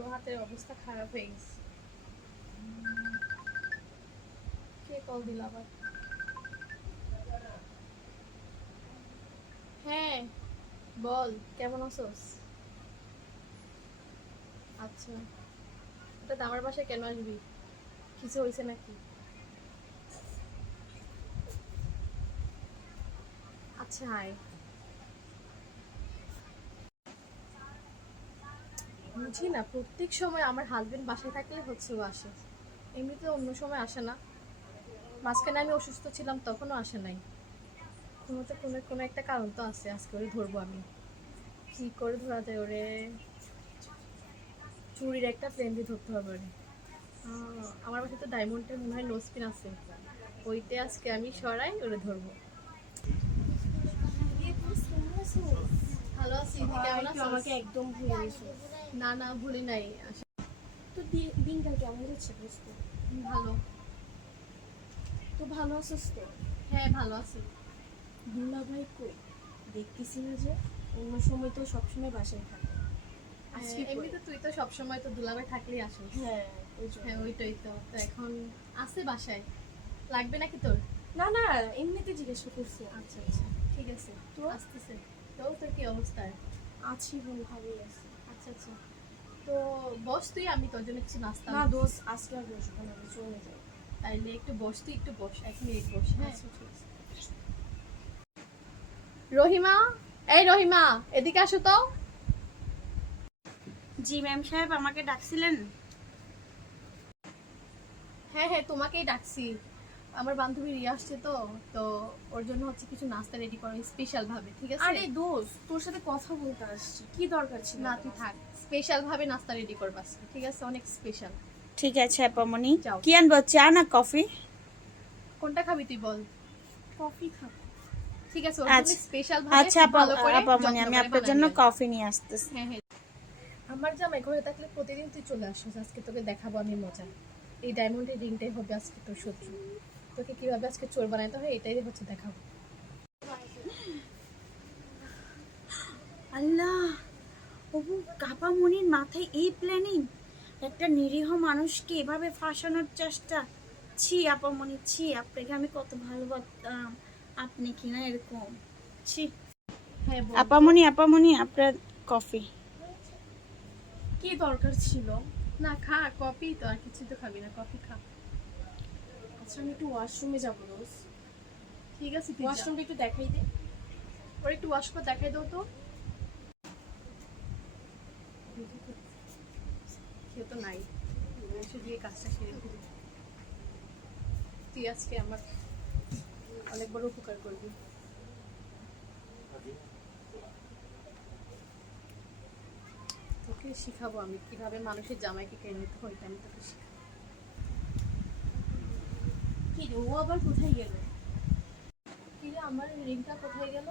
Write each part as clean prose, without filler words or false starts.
পুরো হাতের অবস্থা খারাপ হয়ে গেছে। কে কল দিল আবার? হ্যাঁ বল, কেমন আছোস? আচ্ছা, হঠাৎ আমার বাসায় কেন আসবি? কিছু হয়েছে নাকি? আচ্ছা আয়। বুঝি না, প্রত্যেক সময় আমার হাজবেন্ড বাসায় থাকলে হচ্ছে ও আসে, এমনিতে অন্য সময় আসে না। মাঝখানে আমি অসুস্থ ছিলাম তখনও আসে নাই। কোনো তো কোনো কোনো একটা কারণ তো আছে, আজকে ওরে ধরবো আমি। কি করে ধরা যায় ওরে? চুরির একটা প্লেন দিয়ে ধরতে হবে ওরে। আমার বাসায় তো ডায়মন্ডের মনে হয় নোসপিন আছে, ওইতে আজকে আমি সরাই ওরে ধরবো। ভালো আছি, তুই কেমন আছিস? আমাকে একদম ভুলে গেছো। না না, ভুলি নাই। তো দিনকাল কেমন যাচ্ছে বুঝতে? ভালো। তো ভালো আছিস তো? হ্যাঁ ভালো আছি। দুলা ভাই কই? দেখতেছি না যে, অন্য সময় তো সবসময় বাসায় থাকে। আজকে এমনিতে তুই তো সবসময় তো দুলাভাই থাকলেই আসিস। হ্যাঁ হ্যাঁ ওইটাই তো। তো এখন আছে বাসায়, লাগবে নাকি তোর? না না, এমনিতে জিজ্ঞেস করছি। আচ্ছা আচ্ছা, ঠিক আছে, তো আসতেছে। তো তোর কি অবস্থা? আছি বোন, ভালোই আছি। আচ্ছা আচ্ছা, তো বস তুই, আমি তোর জন্য কিছু নাস্তা না দোষ, আজকে আর বসবো না, চলে যাই। তাইলে একটু বস, তুই একটু বস, 1 মিনিট বস। হ্যাঁ আচ্ছা ঠিক আছে। রহিমা, এই রহিমা, এদিকে আসো তো। জি ম্যাম সাহেব, আমাকে ডাকছিলেন? হ্যাঁ হ্যাঁ, তোমাকেই ডাকছি। আমার বান্ধবী রিয়া আসছে তো, তো ওর জন্য হচ্ছে কিছু নাস্তা রেডি করো স্পেশাল ভাবে, ঠিক আছে? আরে দোষ, তোর সাথে কথা বলতে আসছি, কি দরকার ছিল? না তুই থাক, স্পেশাল ভাবে নাস্তা রেডি করবা আজকে, ঠিক আছে? অনেক স্পেশাল। ঠিক আছে আপামনি। যাও। কি আনবো, চা না কফি? কোনটা খাবি তুই বল? কফি খাবো। ঠিক আছে, ওর জন্য আচ্ছা স্পেশাল ভাবে আচ্ছা ভালো করে আপামনি, যত্ন আমি করে আপনার বানায় জন্য নিয়ে আসবো। কফি নিয়ে আসতেছি। হ্যাঁ হ্যাঁ, আমার জামাই ঘরে থাকলে প্রতিদিন তুই চলে আসিস, আজকে তোকে দেখাবো আমি মজা। এই ডায়মন্ডের রিংটাই হবে আজকে তোর শত্রু, তোকে কিভাবে আজকে চোর বানাইতে হয় এটাই হচ্ছে দেখাবো। আল্লাহ, ওবু কাপামনির মাথায় এই প্ল্যানিং! একটা নিরীহ মানুষকে এভাবে ফাঁসানোর চেষ্টা! ছি আপামনি, ছি, আপনাকে আমি কত ভালোবাসতাম, আপনি কিনা এরকম! ছি। হ্যাঁ বল। আপামনি আপনার কফি। কি দরকার ছিল? না খা, কফি তো, আর কিছু তো খাবি না, কফি খা। আচ্ছা আমি একটু ওয়াশরুমে যাবো দোষ। ঠিক আছে, তুই যা। ওয়াশরুমটা একটু দেখাই দে। ওর একটু ওয়াশ করে দেখাই দাও তো। কেউ তো নাই, বসে দিয়ে কাজটা সেরে ফেলি। তুই আজকে আমার অনেক বড় উপকার করবি। তোকে শিখাবো আমি কিভাবে মানুষের জামাইকে কেড়ে নিতে হয়, এটা আমি তোকে শিখাবো। কি রে, ও আবার কোথায় গেল? কি রে, আমার রিংটা কোথায় গেল?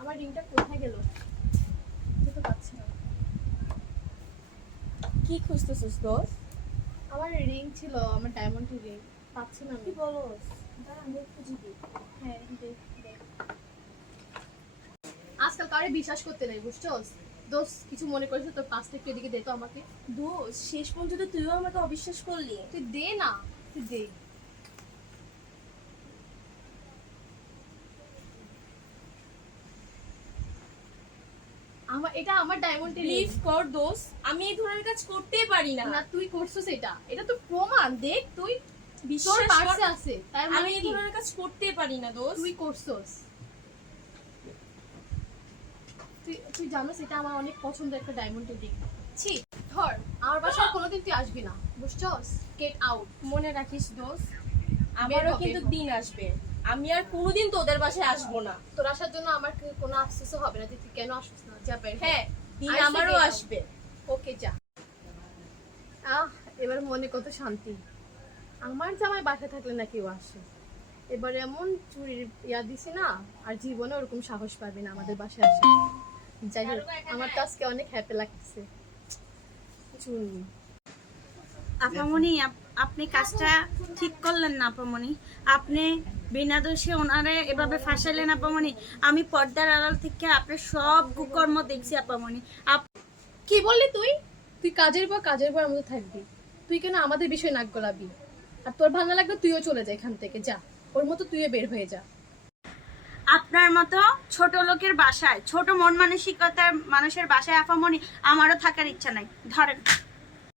আমার রিংটা কোথায় গেল? তুই তো পাচ্ছি না। কি খুঁজতেছিস দোষ? আমার রিং ছিল, আমার ডায়মন্ডের রিং, পাচ্ছি না কি আমি। বলস? দাঁড়া আমি খুঁজি দিই। হ্যাঁ দেখ দেখ। আজকাল কারে বিশ্বাস করতে নেই, বুঝছস? দোষ, কিছু মনে করিস না, তোর পাঁচটা একটু এদিকে দে তো আমাকে। দোষ, শেষ পর্যন্ত তুইও আমাকে অবিশ্বাস করলি। তুই দে না, তুই দে। এটা আমার ডায়মন্ডের রিং। লিভ কর দোষ, আমি এই ধরনের কাজ করতেই পারি না। না তুই করছিস, এটা তো প্রমাণ, দেখ তুই, তোর বিশ্বাস কর, পার্সে আছে, তার আমি মানে এই কি ধরনের কাজ করতেই পারি না দোষ। তুই করছিস? তুই তুই জানিস এটা আমার অনেক পছন্দের একটা ডায়মন্ডের রিং। ছি, ধর, আমার বাসায় কোনোদিন তুই আসবি না, বুঝছস? Get out. মনে রাখিস দোষ, আমারও বের হ, কিন্তু বের হ। দিন আসবে, আমি আর কোনোদিন তোদের বাসায় আসবো না। তোর আসার জন্য আমার কোনো আফসোসও হবে না যে তুই কেন আসছিস না, যা বের হ। হ্যাঁ, দিন আজকে আমারও get out. আসবে। ওকে যা। এবার মনে কত শান্তি, আমার জামাই বাসায় থাকলে না কেউ আসে। এবার এমন চুরির ইয়া দিছি না, আর জীবনে ওরকম সাহস পাবি না আমাদের বাসায় আসে। যাই হোক, আমার তো আজকে অনেক হ্যাপি লাগতেছে। চুনি, আপামনি, আপনি কাজটা ঠিক করলেন না আপামনি। আপনি বিনা দোষে ওনারে এভাবে ফাঁসাইলেন আপামনি। আমি পর্দার আড়াল থেকে আপনার সব কুকর্ম দেখছি আপামনি। কি বললি তুই? তুই কাজের পর আমাদের থাকবি, তুই কেন আমাদের বিষয়ে নাক গলাবি? আর তোর ভালো না লাগবে তুইও চলে যা এখান থেকে, যা, ওর মতো তুইও বের হয়ে যা। আপনার মতো ছোট লোকের বাসায়, ছোট মন মানসিকতার মানুষের বাসায় আপামনি আমারও থাকার ইচ্ছা নাই। ধরেন।